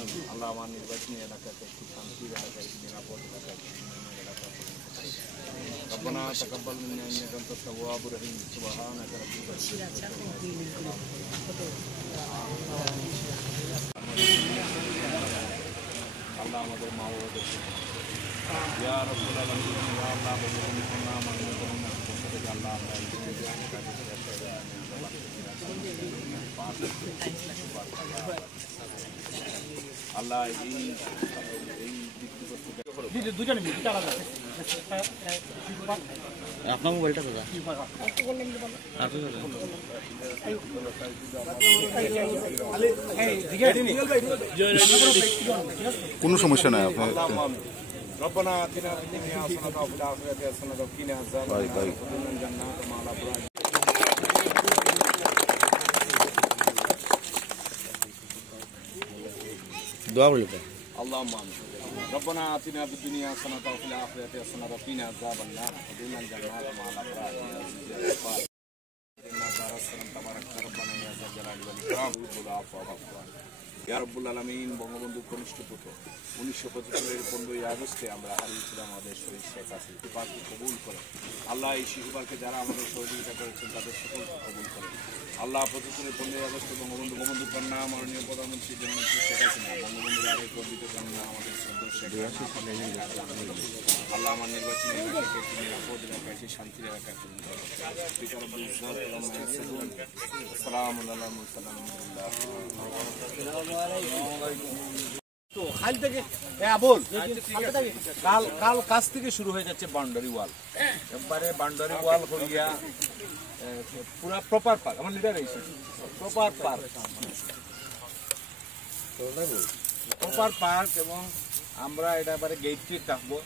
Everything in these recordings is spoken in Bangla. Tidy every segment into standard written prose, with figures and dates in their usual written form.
আল্লাহ আমার নির্বাচনী এলাকাকে একটি শান্তির এলাকায় নিরাপদ এলাকায় ربنا تقبل منا انك انت التواب الرحيم سبحانك رب العزه আল্লাহ আমাদের মা বাবাদের ইয়া রাব্বুল আলামিন ইয়া আল্লাহ বলুন না মানে করুন না বলতে আল্লাহ আমরা এই দুনিয়ার কাছে আল্লাহ এই দুজনে মিলে আলাদা আপনার মোবাইলটা দাদা কোনো সমস্যা নাই আপনার ربنا آتنا في الدنيا حسنة وفي الآخرة حسنة وقنا عذاب النار وادخلنا الجنة مع الأبرار دعاء لله اللهم آمين ربنا آتنا في الدنيا حسنة وفي الآخرة حسنة وقنا عذاب النار وادخلنا الجنة مع الأبرار يا عزيز يا غفار إنا دار السلام تبارك ربنا يا ذا الجلال والإكرام والعفو والغفران ইয়া রাব্বুল আলামিন বঙ্গবন্ধু কনিষ্ঠ পুত্র 1975 15 আগস্টে আমরা হারিয়েছিলাম আমাদের শহীদ শেখ হাসিনা পাককে কবুল করে আল্লাহ এই শিশুপালকে যারা আমাদের সহযোগিতা করেছেন তাদের সকলকে কবুল করেন আল্লাহ 15 আগস্টে বঙ্গবন্ধু কন্যা মাননীয় প্রধানমন্ত্রী জননেত্রী শেখ হাসিনা বঙ্গবন্ধুর আরেক গর্বিত কন্যা আমাদের শ্রদ্ধেয় শেখ হাসিনা আল্লাহ আমার নির্বাচনী এলাকাকে একটি নিরাপদ এলাকায় একটি শান্তির এলাকায় পরিণত করেন আসসালামু আলাইকুম তো খাল থেকে কাল কাছ থেকে শুরু হয়ে যাচ্ছে বাউন্ডারি ওয়াল একবারে বাউন্ডারি ওয়াল করিয়া পুরা প্রপার পার্ক আমার লিডার হয়েছে প্রপার পার্ক এবং আমরা এটা এবারে গেট টেট রাখবো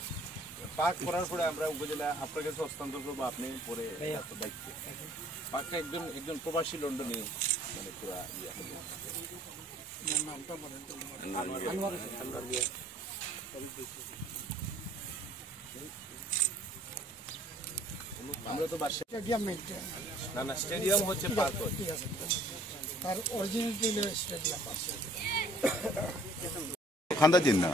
পার্ক করার পরে আমরা উপজেলা আপনার কাছে হস্তান্তর করবো আপনি পরে দায়িত্ব পার্কটা একজন প্রবাসী লন্ডনে মানে পুরা ইয়ে আমরা তো না না স্টেডিয়াম হচ্ছে পার্ক তার অরিজিনাল স্টেডিয়াম আছে খান্দা চিন না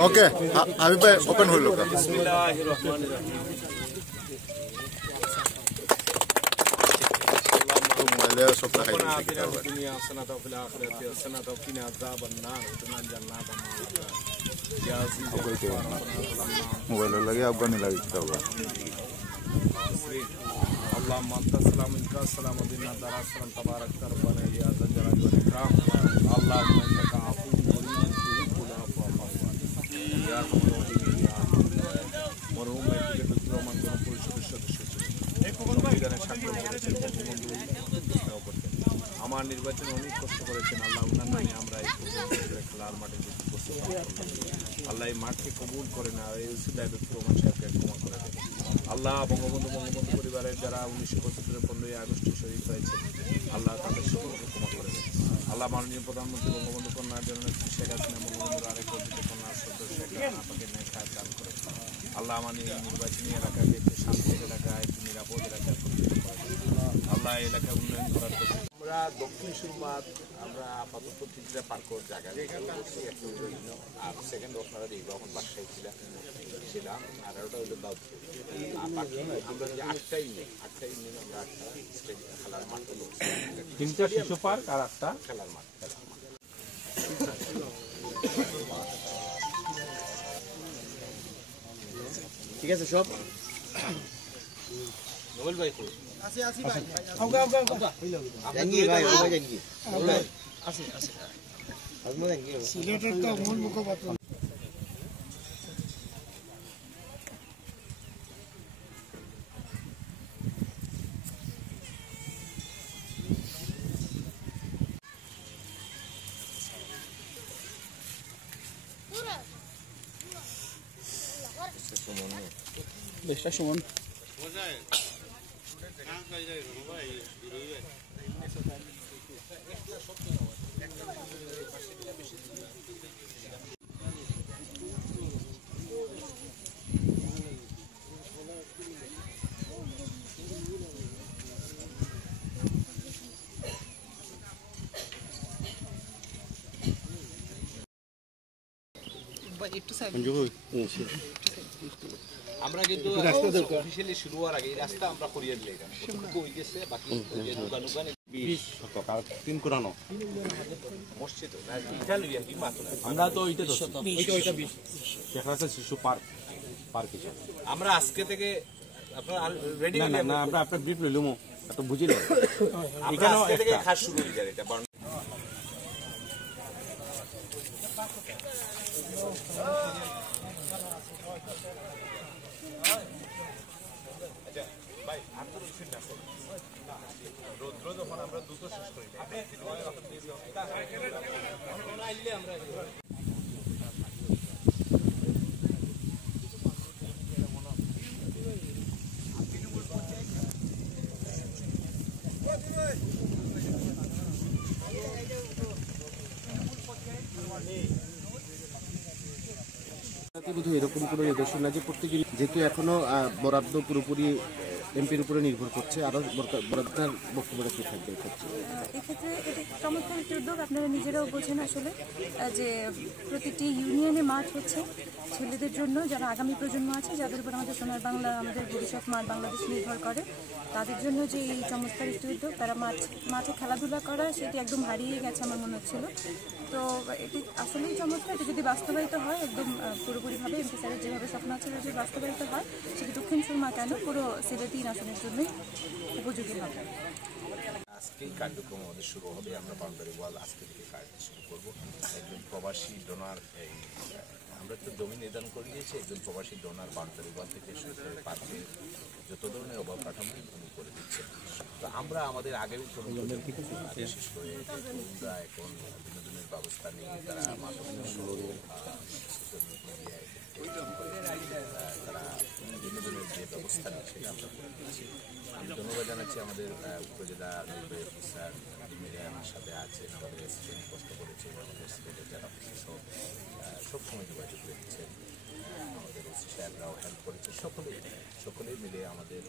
ওকে আমি ভাই ওপেন হইল বিসমিল্লাহির রহমানির রহিম মোবাইলে সব দেখাই দিচ্ছে দুনিয়া হাসানাত ওয়া ফিল আখিরাতি হাসানাত ওয়া কিনা আযাবান নার ওয়া দুনা জান্নাত ইয়া আজিজ মোবাইল লাগে আফগানি লাগে কিতাব اللهم انت السلام منك السلام ودينا دار السلام تبارك ربنا يا ذا الجلال والاكرام اللهم انك عفو كريم تحب العفو فاعف عنا يا মরহুম ব্যক্তিকে বিদ্রোহমান কোন পরিষদের সদস্য ছিলেন সংবিধানের স্বাক্ষর করেছেন আমার নির্বাচনে অনেক কষ্ট করেছেন আল্লাহ উনার নামে আমরা এই খেলার মাঠে আল্লাহ এই মাঠকে কবুল করে না এই রহমান সাহেবকে ক্ষমা করে দেন আল্লাহ বঙ্গবন্ধু পরিবারের যারা 1975 15 আগস্টে শহীদ হয়েছে আল্লাহ তাদের সকলকে ক্ষমা করে দেন আল্লাহ মাননীয় প্রধানমন্ত্রী বঙ্গবন্ধু কন্যা জননেত্রী শেখ হাসিনা বঙ্গবন্ধুর আরেক গর্বিত কন্যা শ্রদ্ধেয় শেখ হাসিনাকে ন্যায় খায় দান করে আল্লাহ আমার নির্বাচনী এলাকাকে একটি শান্তির এলাকা একটি নিরাপদ এলাকায় পরিণত করেন আল্লাহ এলাকা উন্নয়ন করার জন্য আমরা দক্ষিণ সুরমাদ আমরা আপাতত তিনটা পার্কর জায়গা করছি একটা আর সেকেন্ড আপনারা দেখবো এখন বাসায় ছিলাম আর ওটা হলো দাউদপুর আর বাকি আমরা যে আটটাই নেই আমরা একটা স্টেডিয়াম খেলার মাঠ তিনটা শিশু পার্ক আর একটা খেলার মাঠ ঠিক আছে সব নোবেল ভাই আছে ভাই আউগা জানি ভাই জানি আছে আপনি জানি সিলেটের তো মূল মুখপাত্র Deixa chamando. আমরা কিন্তু অফিসিয়ালি শুরু হওয়ার আগে এই রাস্তা আমরা করিয়ে দিলাম কই গেছে বাকি দোকান দোকান 20 শতক আর 3 কোরানো মসজিদ না এটা লইয়া কি মাত্র আমরা তো ওইটা তো ওইটা 20 শেখ রাসেল শিশু পার্ক হিসাবে আমরা আজকে থেকে আপনারা রেডি না না না আমরা আপনার ব্রিফ লইলুম এত বুঝিলে আমরা আজকে থেকে খাস শুরু হয়ে যায় এটা রৌদ্র যখন আমরা দ্রুত শেষ করি বোধহয় এরকম কোনো নির্দেশনা যে প্রত্যেকে যেহেতু এখনো বরাদ্দ পুরোপুরি এমপির উপরে নির্ভর করছে আরো বরাদ্দের বক্তব্যটা কি থাকবে এক্ষেত্রে এটি চমৎকার একটি উদ্যোগ আপনারা নিজেরাও বোঝেন আসলে যে প্রতিটি ইউনিয়নে মাঠ হচ্ছে ছেলেদের জন্য যারা আগামী প্রজন্ম আছে যাদের উপর আমাদের সোনার বাংলা আমাদের ভবিষ্যৎ মাঠ বাংলাদেশ নির্ভর করে তাদের জন্য যে এই চমৎকার একটি উদ্যোগ তারা মাঠে খেলাধুলা করা সেটি একদম হারিয়ে গেছে আমার মনে হচ্ছিল তো এটি আসলেই চমৎকার এটি যদি বাস্তবায়িত হয় একদম পুরোপুরিভাবে এমপি স্যারের যেভাবে স্বপ্ন আছে যদি বাস্তবায়িত হয় সেটি দক্ষিণ সুরমা কেন পুরো সিলেট আসনের জন্যই উপযোগী হবে আজকেই কার্যক্রম আমাদের শুরু হবে আমরা বাউন্ডারি ওয়াল আজকে থেকে কাজ শুরু করব একজন প্রবাসী ডোনার এই আমরা তো জমি নির্ধারণ করে দিয়েছি একজন প্রবাসী ডোনার বাউন্ডারি ওয়াল থেকে শুরু করে পার্কে যত ধরনের অবকাঠামো উনি করে দিচ্ছেন তো আমরা আমাদের আগের বিশেষ করে তরুণরা এখন বিনোদনের ব্যবস্থা নিয়ে তারা মাধ্যমিক শুরু তারা বিনোদনের যে ব্যবস্থা নিয়ে সেটা আমরা করে দিচ্ছি আমি ধন্যবাদ জানাচ্ছি আমাদের উপজেলা নির্বাহী অফিসার মিলে আমার সাথে আছেন আমাদের এসিডেন্ট কষ্ট করেছেন আমাদের সিলেটের যারা অফিসার সবসময় যোগাযোগ করে দিচ্ছেন আমাদের ওসি সাহেবরাও হেল্প করেছে সকলেই মিলে আমাদের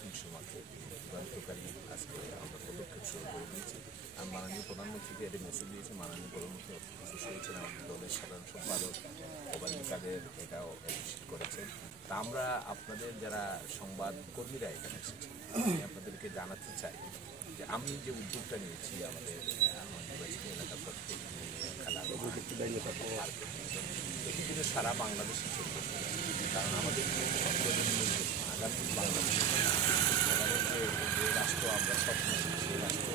তিনশো মাত্রে যুগান্তকারী আজকে আমরা পদক্ষেপ শুরু করে দিয়েছি আমি মাননীয় প্রধানমন্ত্রীকে এটা মেসেজ দিয়েছি মাননীয় প্রধানমন্ত্রী খুশি হয়েছেন আমাদের দলের সাধারণ সম্পাদক ওবায়দুল কাদের এটাও অ্যাপ্রিশিয়েট করেছেন তা আমরা আপনাদের যারা সংবাদ কর্মীরা এখানে এসেছি আমি আপনাদেরকে জানাতে চাই যে আমি যে উদ্যোগটা নিয়েছি আমাদের নির্বাচিত এলাকা প্রত্যেক খেলা সারা বাংলাদেশে চলবে কারণ আমাদের আগামী বাংলাদেশ যে রাষ্ট্র আমরা স্বপ্ন সেই রাষ্ট্র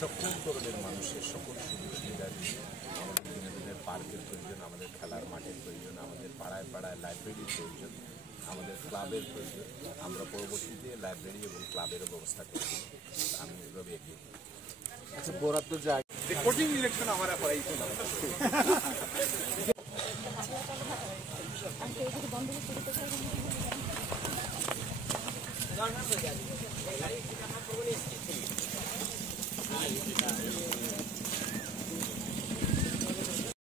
সকল ধরনের মানুষের সকল সুযোগ সুবিধা দিয়ে আমাদের বিনোদনের পার্কের প্রয়োজন আমাদের খেলার মাঠের প্রয়োজন আমাদের পাড়ায় পাড়ায় লাইব্রেরির প্রয়োজন আমাদের ক্লাবের প্রয়োজন আমরা পরবর্তীতে লাইব্রেরি এবং ক্লাবেরও ব্যবস্থা করছি আমি এভাবে এগিয়ে আচ্ছা বরাদ্দ যায় কঠিন ইলেকশন আমরা করাইছি বন্ধ